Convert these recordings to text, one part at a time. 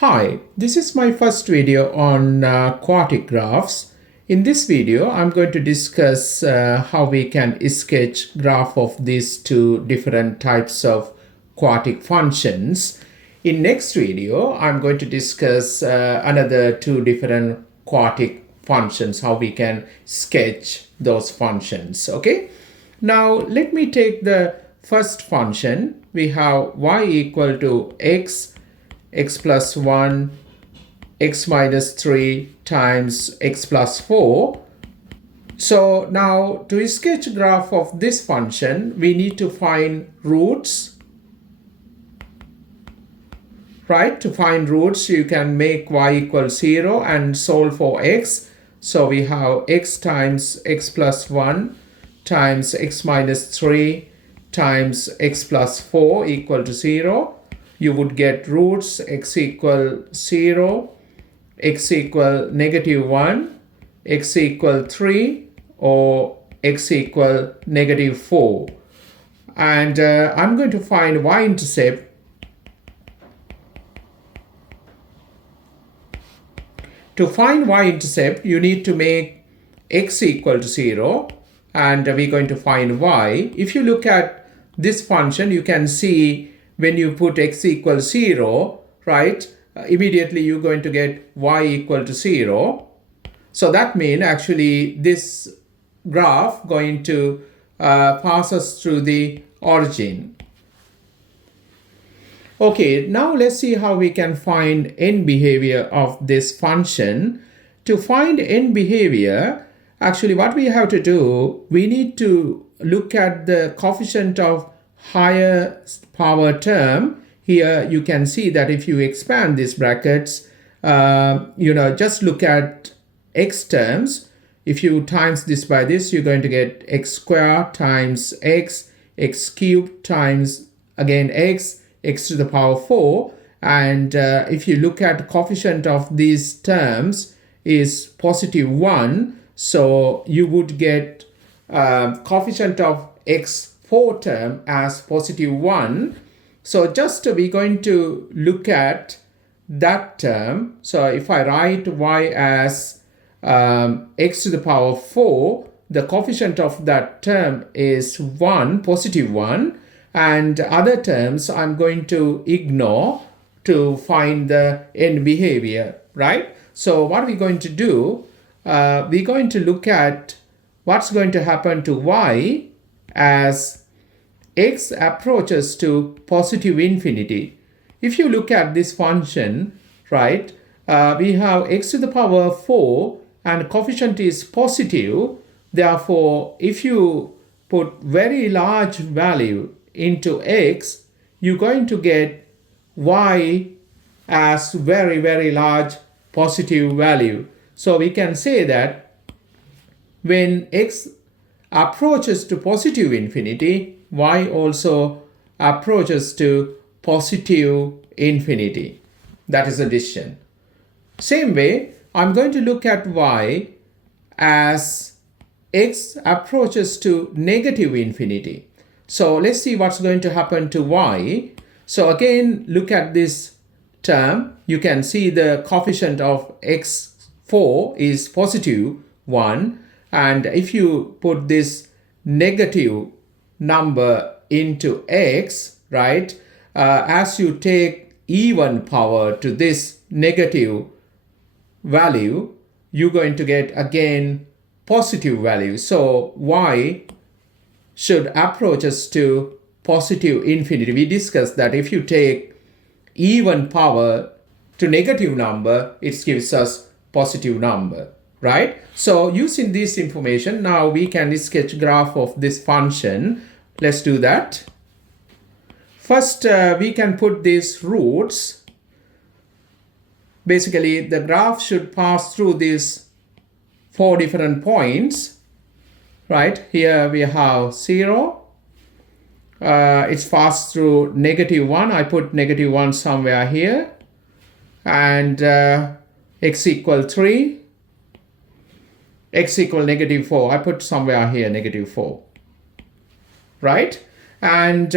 Hi, this is my first video on Quartic Graphs. In this video, I'm going to discuss how we can sketch graph of these two different types of quartic functions. In next video, I'm going to discuss another two different quartic functions, how we can sketch those functions. Okay. Now, let me take the first function. We have y equal to x plus 1, x minus 3 times x plus 4. So now to sketch a graph of this function, we need to find roots. Right? To find roots, you can make y equal 0 and solve for x. So we have x times x plus 1 times x minus 3 times x plus 4 equal to 0. You would get roots x equal 0, x equal negative 1, x equal 3, or x equal negative 4. And I'm going to find y-intercept. To find y-intercept, you need to make x equal to 0, and we're going to find y. If you look at this function, you can see when you put x equals 0, right, immediately you're going to get y equal to 0. So that means actually this graph going to pass us through the origin. Okay, now let's see how we can find end behavior of this function. To find end behavior, actually what we have to do, we need to look at the coefficient of higher power term. Here you can see that if you expand these brackets, just look at x terms. If you times this by this, you're going to get x squared times x cubed times again x to the power 4. And if you look at coefficient of these terms is positive 1, so you would get coefficient of x4 term as positive 1. So just we're going to look at that term. So if I write y as x to the power 4, the coefficient of that term is 1, positive 1. And other terms I'm going to ignore to find the end behavior, right? So what we're going to do, we're going to look at what's going to happen to y as x approaches to positive infinity. If you look at this function, right, we have x to the power 4 and coefficient is positive. Therefore, if you put very large value into x, you're going to get y as very, very large positive value. So we can say that when x approaches to positive infinity, y also approaches to positive infinity. That is a decision. Same way, I'm going to look at y as x approaches to negative infinity. So let's see what's going to happen to y. So again, look at this term. You can see the coefficient of x4 is positive 1. And if you put this negative number into x, right, as you take even power to this negative value, you're going to get again positive value. So y should approach us to positive infinity. We discussed that if you take even power to negative number, it gives us positive number, right? So using this information, now we can sketch graph of this function. Let's do that. First, we can put these roots. Basically, the graph should pass through these 4 different points. Right, here we have 0. It's passed through negative 1. I put negative 1 somewhere here. And x equal 3. X equal negative 4. I put somewhere here negative 4. Right? And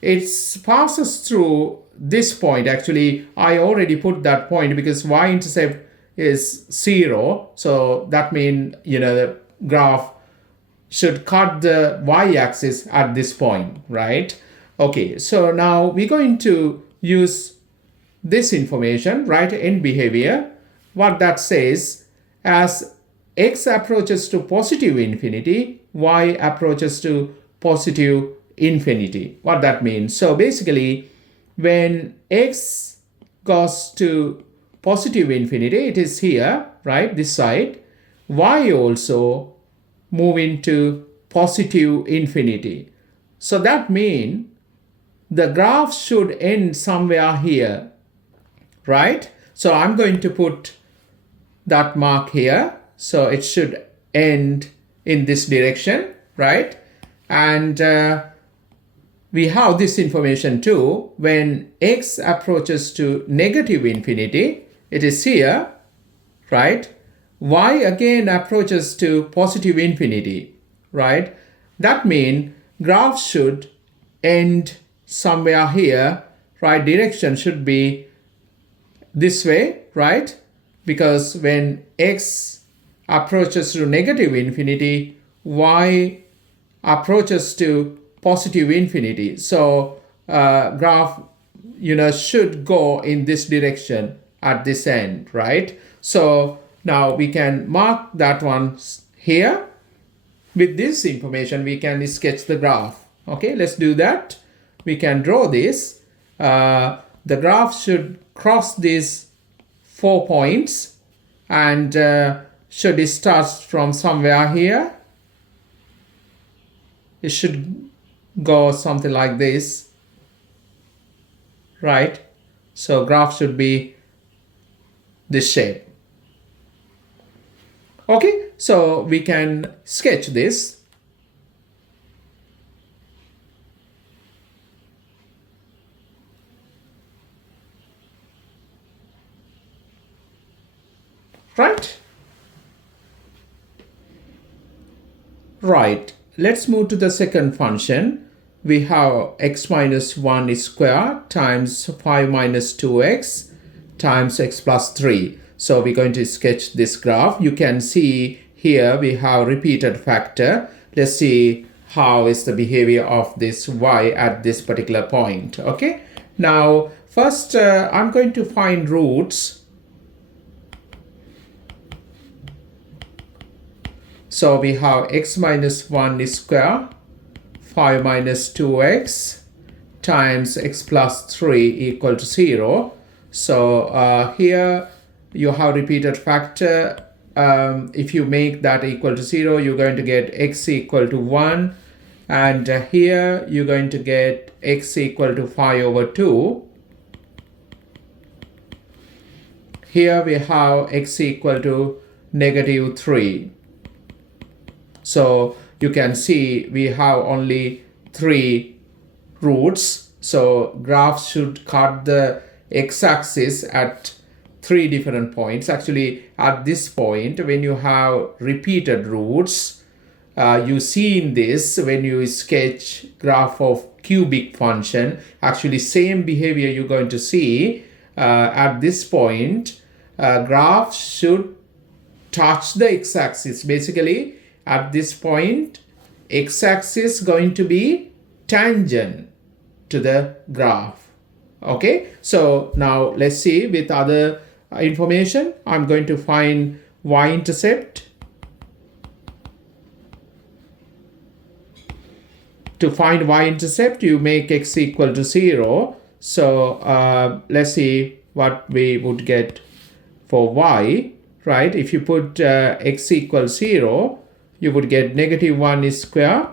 it passes through this point. Actually, I already put that point because y-intercept is 0. So that means, the graph should cut the y-axis at this point, right? Okay, so now we're going to use this information, right? End behavior. What that says, as x approaches to positive infinity, y approaches to positive infinity. What that means? So basically, when x goes to positive infinity, it is here, right? This side. Y also move into positive infinity. So that means the graph should end somewhere here, right? So I'm going to put that mark here. So it should end in this direction, right? And we have this information too. When x approaches to negative infinity, it is here, right? Y again approaches to positive infinity, right? That means graph should end somewhere here, right? Direction should be this way, right? Because when x approaches to negative infinity, y approaches to positive infinity. So graph, should go in this direction at this end, right? So now we can mark that one here. With this information, we can sketch the graph. Okay, let's do that. We can draw this. The graph should cross these 4 points and should start from somewhere here. It should go something like this, right? So graph should be this shape. Okay, so we can sketch this. Right? Right. Let's move to the second function. We have x minus 1 squared times 5 minus 2x times x plus 3. So we're going to sketch this graph. You can see here we have repeated factor. Let's see how is the behavior of this y at this particular point. Okay. Now, first I'm going to find roots. So we have x minus 1 squared, 5 minus 2x times x plus 3 equal to 0. So here you have repeated factor. If you make that equal to 0, you're going to get x equal to 1. And here you're going to get x equal to 5 over 2. Here we have x equal to negative 3. So you can see we have only 3 roots. So graph should cut the x-axis at 3 different points. Actually, at this point, when you have repeated roots, you see in this when you sketch graph of cubic function, actually same behavior you're going to see at this point. Graph should touch the x-axis. Basically, at this point, x-axis going to be tangent to the graph. Okay, so now let's see with other information. I'm going to find y-intercept. To find y-intercept, you make x equal to 0. So let's see what we would get for y, right? If you put x equals 0, you would get negative 1 squared.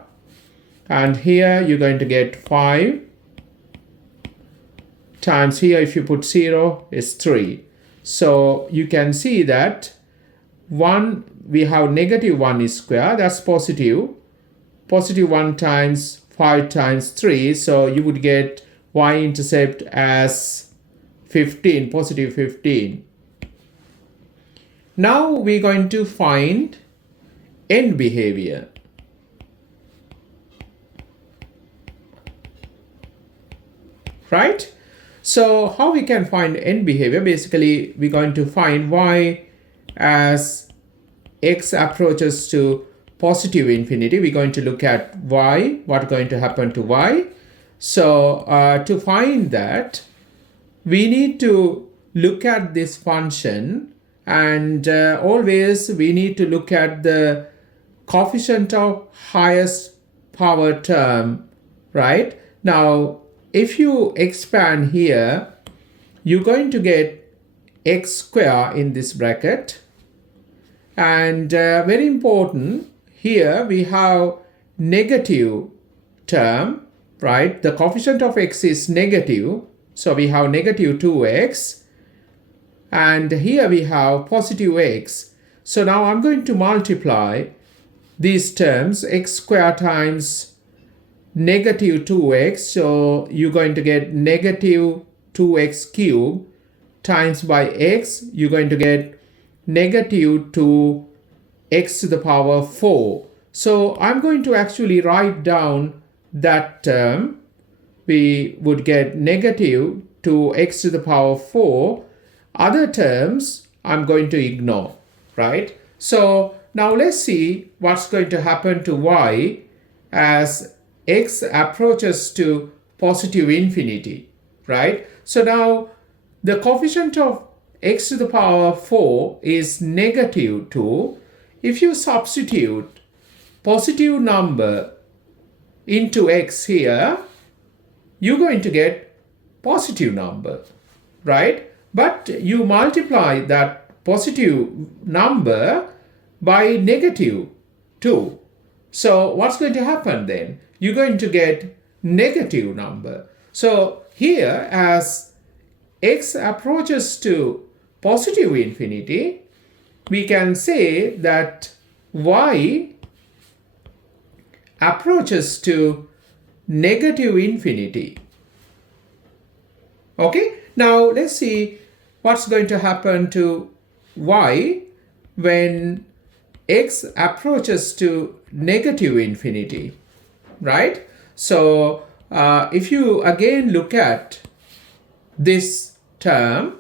And here you're going to get 5 times here, if you put 0, is 3. So you can see that we have negative 1 squared, that's positive. Positive 1 times 5 times 3. So you would get y-intercept as 15, positive 15. Now we're going to find end behavior. Right? So how we can find end behavior? Basically, we're going to find y as x approaches to positive infinity. We're going to look at y, what's going to happen to y. So to find that, we need to look at this function, and always we need to look at the coefficient of highest power term, right? Now, if you expand here, you're going to get x square in this bracket. And very important, here we have negative term, right? The coefficient of x is negative. So we have negative 2x. And here we have positive x. So now I'm going to multiply these terms, x squared times negative 2x. So you're going to get negative 2x cubed times by x. You're going to get negative 2x to the power 4. So I'm going to actually write down that term. We would get negative 2x to the power 4. Other terms I'm going to ignore, right? So now let's see what's going to happen to y as x approaches to positive infinity, right? So now the coefficient of x to the power 4 is negative 2. If you substitute positive number into x here, you're going to get positive number, right? But you multiply that positive number by negative 2. So what's going to happen then? You're going to get negative number. So here, as x approaches to positive infinity, we can say that y approaches to negative infinity. Okay, now let's see what's going to happen to y when x approaches to negative infinity, right? So if you again look at this term,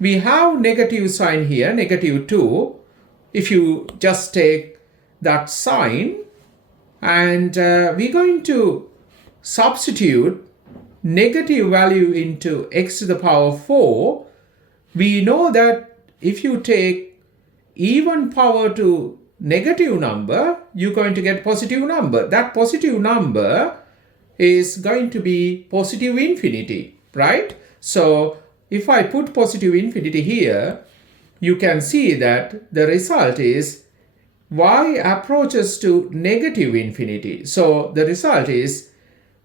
we have negative sign here, negative 2. If you just take that sign, and we're going to substitute negative value into x to the power 4, we know that if you take even power to negative number, you're going to get positive number. That positive number is going to be positive infinity, right? So if I put positive infinity here, you can see that the result is y approaches to negative infinity. So the result is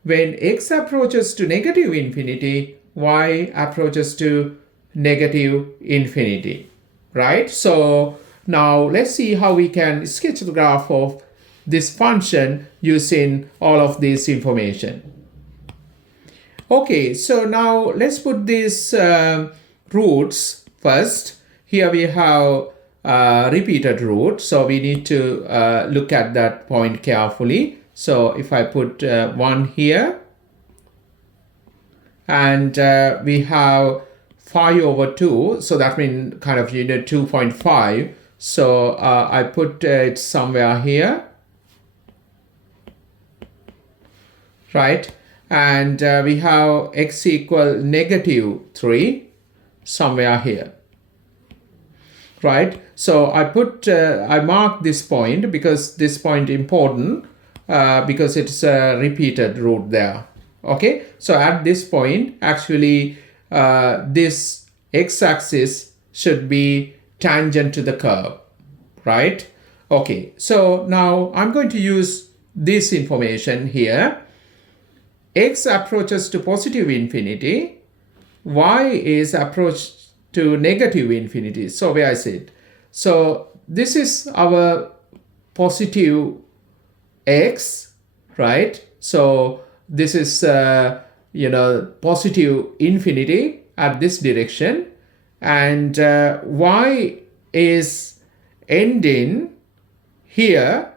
when x approaches to negative infinity, y approaches to negative infinity, right? So now let's see how we can sketch the graph of this function using all of this information. Okay, so now let's put these roots first. Here we have repeated root, so we need to look at that point carefully. So if I put 1 here, and we have 5 over 2, so that means kind of 2.5. So I put it somewhere here, right? And we have x equal negative 3 somewhere here, right? So I mark this point because this point important because it's a repeated root there. Okay, so at this point, actually, this x-axis should be tangent to the curve, right? Okay, so now I'm going to use this information here. X approaches to positive infinity, y is approach to negative infinity. So where I said, so this is our positive x, right? So this is positive infinity at this direction, and y is ending here.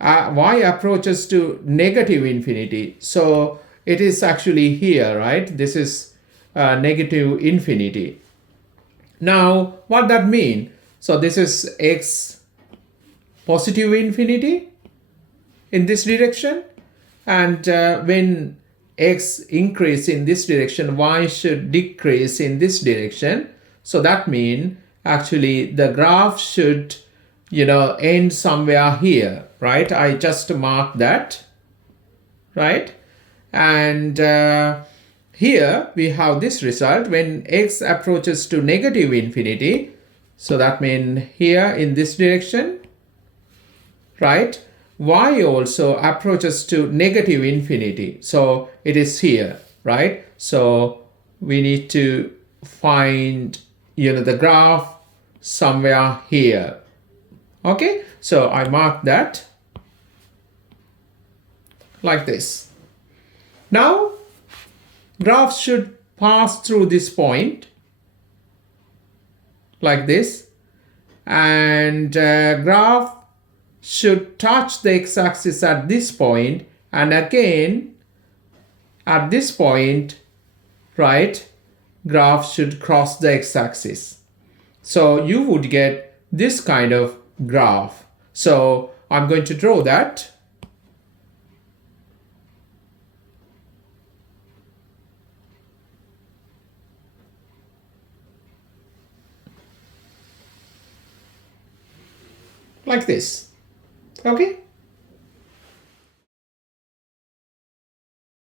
Y approaches to negative infinity. So it is actually here, right? This is negative infinity. Now, what that mean? So this is x positive infinity in this direction, and when x increase in this direction, y should decrease in this direction. So that means actually the graph should, end somewhere here, right? I just marked that, right? And here we have this result when x approaches to negative infinity. So that means here in this direction, right? Y also approaches to negative infinity. So it is here, right? So we need to find, the graph somewhere here. Okay, so I mark that like this. Now, graph should pass through this point like this, and graph should touch the x-axis at this point, and again at this point, right, graph should cross the x-axis. So you would get this kind of graph. So I'm going to draw that. Like this. Okay.